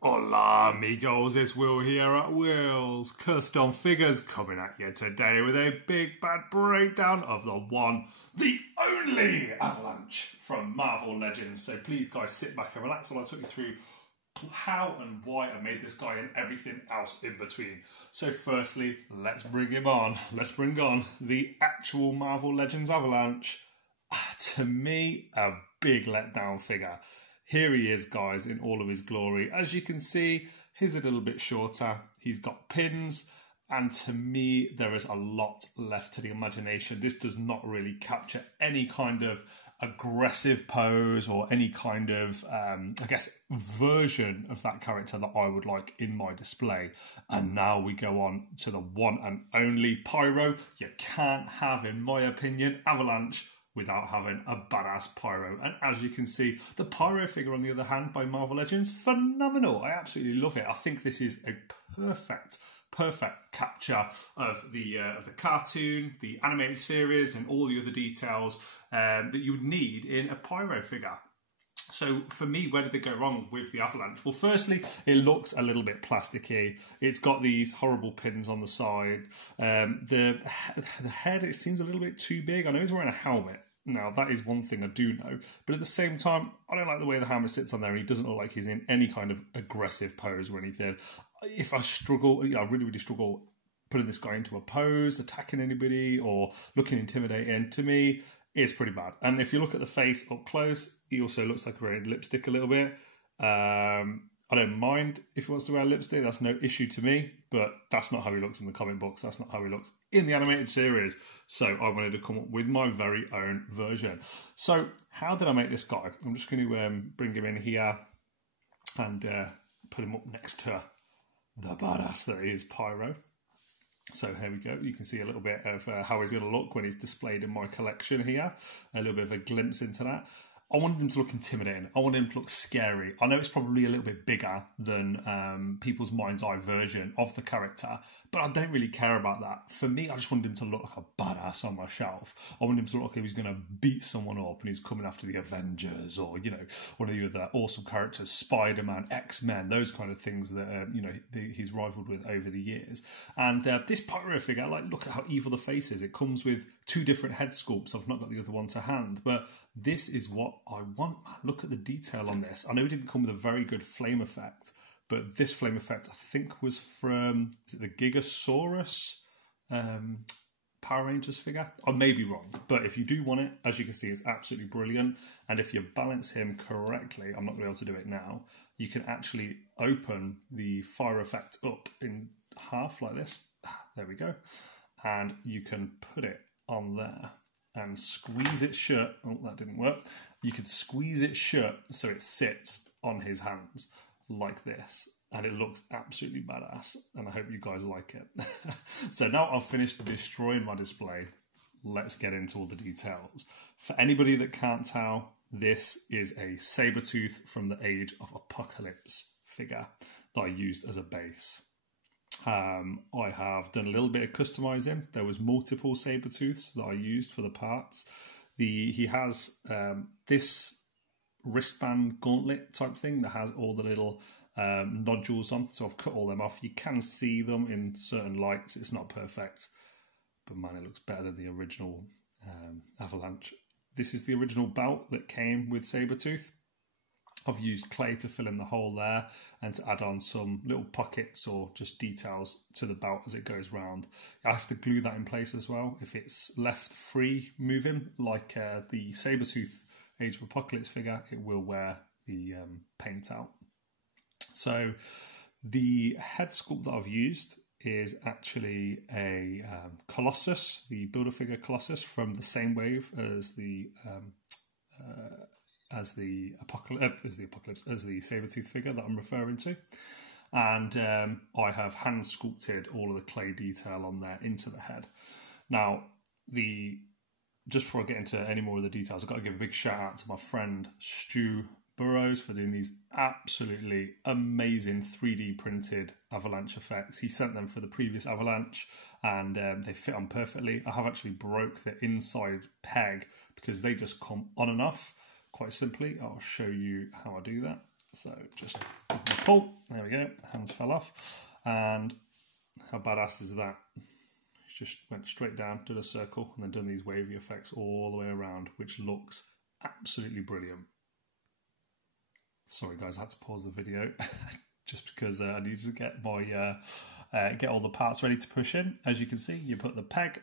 Hola amigos, it's Will here at Will's Custom Figures, coming at you today with a big bad breakdown of the one, the only Avalanche from Marvel Legends. So please guys, sit back and relax while I talk you through how and why I made this guy and everything else in between. So firstly, let's bring him on. Let's bring on the actual Marvel Legends Avalanche. To me, a big letdown figure. Here he is, guys, in all of his glory. As you can see, he's a little bit shorter. He's got pins, and to me, there is a lot left to the imagination. This does not really capture any kind of aggressive pose or any kind of, I guess, version of that character that I would like in my display. And now we go on to the one and only Pyro. You can't have, in my opinion, Avalanche without having a badass Pyro. And as you can see, the Pyro figure, on the other hand, by Marvel Legends, phenomenal. I absolutely love it. I think this is a perfect capture of the cartoon, the animated series, and all the other details that you would need in a Pyro figure. So for me, where did they go wrong with the Avalanche? Well, firstly, it looks a little bit plasticky. It's got these horrible pins on the side. The head, it seems a little bit too big. I know he's wearing a helmet. Now, that is one thing I do know. But at the same time, I don't like the way the helmet sits on there. He doesn't look like he's in any kind of aggressive pose or anything. If I struggle, I really struggle putting this guy into a pose, attacking anybody, or looking intimidating, to me, it's pretty bad. And if you look at the face up close, he also looks like wearing lipstick a little bit. I don't mind if he wants to wear lipstick, that's no issue to me, but that's not how he looks in the comic books, that's not how he looks in the animated series. So I wanted to come up with my very own version. So how did I make this guy? I'm just going to bring him in here and put him up next to the badass that is Pyro. So here we go. You can see a little bit of how he's going to look when he's displayed in my collection here. A little bit of a glimpse into that. I wanted him to look intimidating. I wanted him to look scary. I know it's probably a little bit bigger than people's mind's eye version of the character, but I don't really care about that. For me, I just wanted him to look like a badass on my shelf. I wanted him to look like he was going to beat someone up and he's coming after the Avengers, or, you know, one of the other awesome characters, Spider-Man, X-Men, those kind of things that, you know, he's rivaled with over the years. And this Pyro figure, look at how evil the face is. It comes with 2 different head sculpts. I've not got the other one to hand, but this is what I want, man. Look at the detail on this. I know it didn't come with a very good flame effect, but this flame effect, I think, was from, is it the Gigasaurus Power Rangers figure? I may be wrong, but if you do want it, as you can see, it's absolutely brilliant. And if you balance him correctly, I'm not going to be able to do it now, you can actually open the fire effect up in half like this. There we go. And you can put it on there and squeeze it shut. Oh, that didn't work. You could squeeze it shut so it sits on his hands like this, and it looks absolutely badass, and I hope you guys like it. So now I've finished destroying my display, let's get into all the details. For anybody that can't tell, this is a Sabretooth from the Age of Apocalypse figure that I used as a base. I have done a little bit of customizing. There was multiple Sabretooths that I used for the parts. He has this wristband gauntlet type thing that has all the little nodules on, so I've cut all them off. You can see them in certain lights. It's not perfect, but man, it looks better than the original Avalanche. This is the original belt that came with Sabretooth. I've used clay to fill in the hole there and to add on some little pockets or just details to the belt as it goes round. I have to glue that in place as well. If it's left free moving, like the Sabretooth Age of Apocalypse figure, it will wear the paint out. So the head sculpt that I've used is actually a Colossus, the Build-A-Figure Colossus from the same wave as the Sabretooth figure that I'm referring to. And I have hand sculpted all of the clay detail on there into the head. Now, just before I get into any more of the details, I've got to give a big shout out to my friend Stu Burrows for doing these absolutely amazing 3D printed Avalanche effects. He sent them for the previous Avalanche, and they fit on perfectly. I have actually broke the inside peg because they just come on and off. Quite simply, I'll show you how I do that. So just pull, there we go, hands fell off. And how badass is that? Just went straight down, did a circle, and then done these wavy effects all the way around, which looks absolutely brilliant. Sorry guys, I had to pause the video just because I needed to get my get all the parts ready to push in. As you can see, you put the peg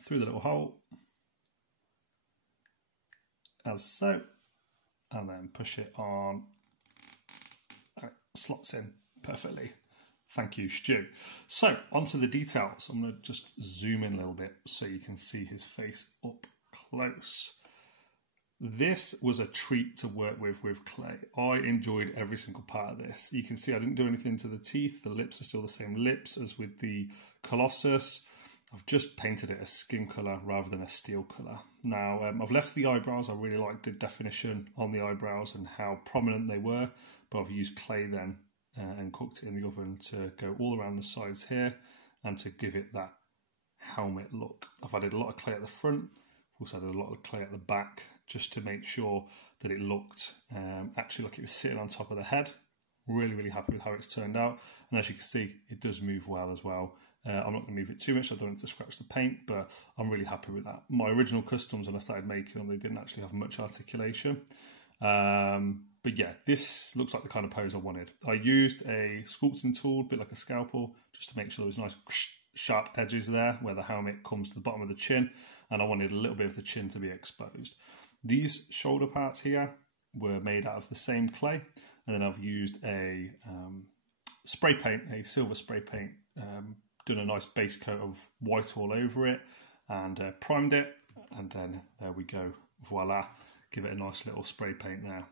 through the little hole, as so, and then push it on, and it slots in perfectly. Thank you, Stu. So, onto the details. I'm going to just zoom in a little bit so you can see his face up close. This was a treat to work with clay. I enjoyed every single part of this. You can see I didn't do anything to the teeth. The lips are still the same lips as with the Colossus. I've just painted it a skin colour rather than a steel colour. Now, I've left the eyebrows. I really liked the definition on the eyebrows and how prominent they were, but I've used clay then and cooked it in the oven to go all around the sides here and to give it that helmet look. I've added a lot of clay at the front, also added a lot of clay at the back just to make sure that it looked actually like it was sitting on top of the head. Really, really happy with how it's turned out, and as you can see, it does move well as well. I'm not going to move it too much, I don't want to scratch the paint, but I'm really happy with that. My original customs, when I started making them, they didn't actually have much articulation. But yeah, this looks like the kind of pose I wanted. I used a sculpting tool, a bit like a scalpel, just to make sure there was nice sharp edges there where the helmet comes to the bottom of the chin, and I wanted a little bit of the chin to be exposed. These shoulder parts here were made out of the same clay, and then I've used a spray paint, a silver spray paint, done a nice base coat of white all over it, and primed it, and then there we go, voila, give it a nice little spray paint there.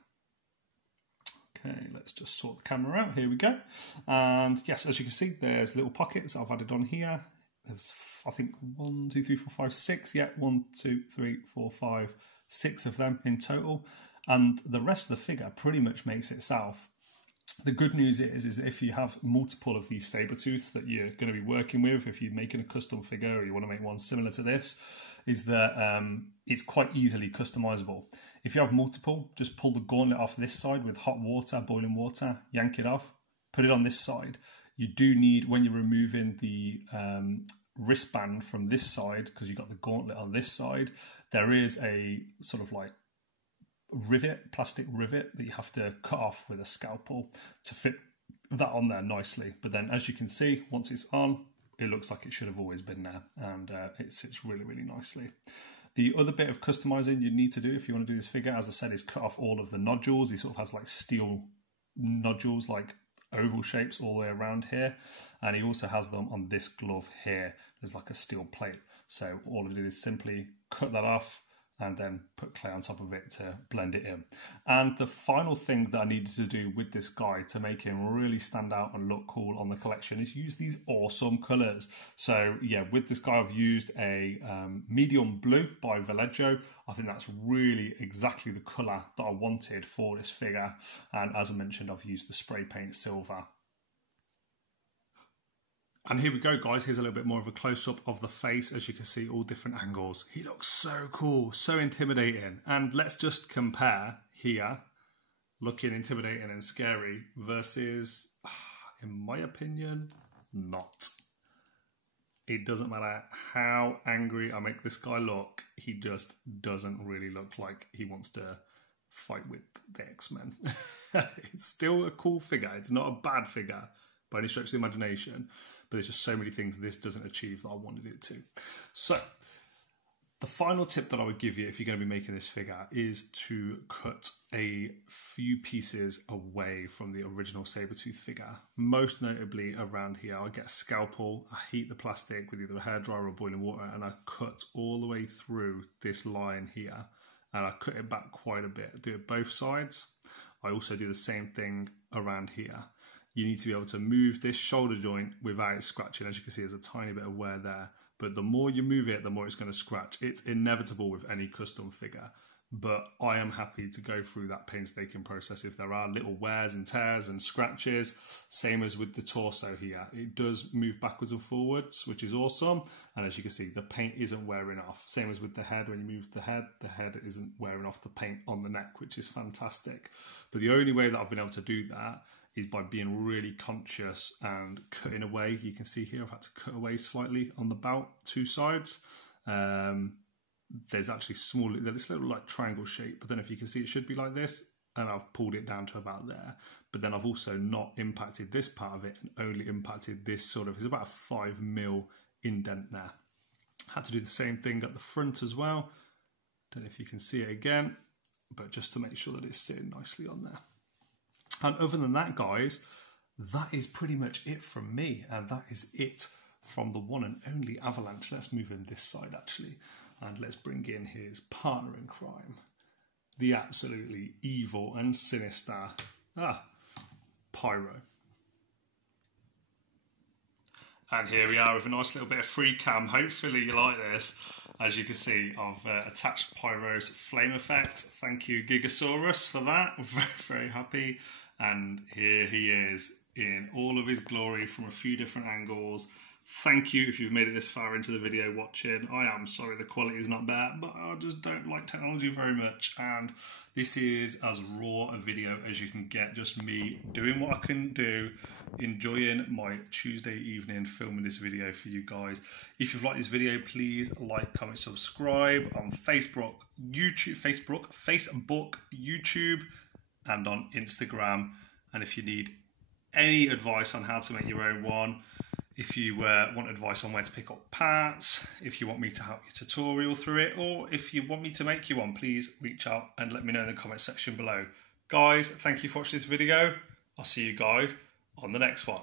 Okay, let's just sort the camera out. Here we go. And yes, as you can see, there's little pockets I've added on here. There's, I think, 1, 2, 3, 4, 5, 6. Yeah, 1, 2, 3, 4, 5, 6 of them in total. And the rest of the figure pretty much makes itself. The good news is if you have multiple of these Sabretooths that you're going to be working with, if you're making a custom figure or you want to make one similar to this, is that it's quite easily customizable. If you have multiple, just pull the gauntlet off this side with hot water, boiling water, yank it off, put it on this side. You do need, when you're removing the wristband from this side, because you've got the gauntlet on this side, there is a sort of like rivet, plastic rivet that you have to cut off with a scalpel to fit that on there nicely. But then as you can see, once it's on, it looks like it should have always been there, and it sits really, really nicely. The other bit of customizing you need to do if you want to do this figure, as I said, is cut off all of the nodules. He sort of has like steel nodules, like oval shapes all the way around here, and he also has them on this glove here. There's like a steel plate, so all I did is simply cut that off and then put clay on top of it to blend it in. And the final thing that I needed to do with this guy to make him really stand out and look cool on the collection is use these awesome colours. So yeah, with this guy I've used a medium blue by Vallejo. I think that's really exactly the colour that I wanted for this figure. And as I mentioned, I've used the spray paint silver. And here we go, guys. Here's a little bit more of a close-up of the face. As you can see, all different angles. He looks so cool, so intimidating. And let's just compare here, looking intimidating and scary, versus, in my opinion, not. It doesn't matter how angry I make this guy look, he just doesn't really look like he wants to fight with the X-Men. It's still a cool figure. It's not a bad figure by any stretch of the imagination, but there's just so many things this doesn't achieve that I wanted it to. So the final tip that I would give you if you're going to be making this figure is to cut a few pieces away from the original Sabretooth figure. Most notably around here, I get a scalpel, I heat the plastic with either a hairdryer or boiling water, and I cut all the way through this line here, and I cut it back quite a bit. I do it both sides. I also do the same thing around here. You need to be able to move this shoulder joint without scratching. As you can see, there's a tiny bit of wear there. But the more you move it, the more it's going to scratch. It's inevitable with any custom figure. but I am happy to go through that painstaking process if there are little wears and tears and scratches. Same as with the torso here. It does move backwards and forwards, which is awesome. And as you can see, the paint isn't wearing off. Same as with the head. When you move the head isn't wearing off the paint on the neck, which is fantastic. But the only way that I've been able to do that is by being really conscious and cutting away. You can see here I've had to cut away slightly on the belt, 2 sides. There's actually this little like triangle shape, but then if you can see it should be like this, and I've pulled it down to about there. But then I've also not impacted this part of it and only impacted this sort of, it's about a 5mm indent there. Had to do the same thing at the front as well. Don't know if you can see it again, but just to make sure that it's sitting nicely on there. And other than that, guys, that is pretty much it from me, and that is it from the one and only Avalanche. Let's move in this side actually. And let's bring in his partner in crime, the absolutely evil and sinister Pyro. And here we are with a nice little bit of free cam. Hopefully you like this. As you can see, I've attached Pyro's flame effect. Thank you, Gigasaurus, for that. Very, very happy. And here he is in all of his glory from a few different angles. Thank you if you've made it this far into the video watching. I am sorry the quality is not there, but I just don't like technology very much, and this is as raw a video as you can get, just me doing what I can do, enjoying my Tuesday evening filming this video for you guys. If you've liked this video, please like, comment, subscribe on Facebook, YouTube, and on Instagram. And if you need any advice on how to make your own one, if you want advice on where to pick up parts, if you want me to help you tutorial through it, or if you want me to make you one, please reach out and let me know in the comment section below. Guys, thank you for watching this video. I'll see you guys on the next one.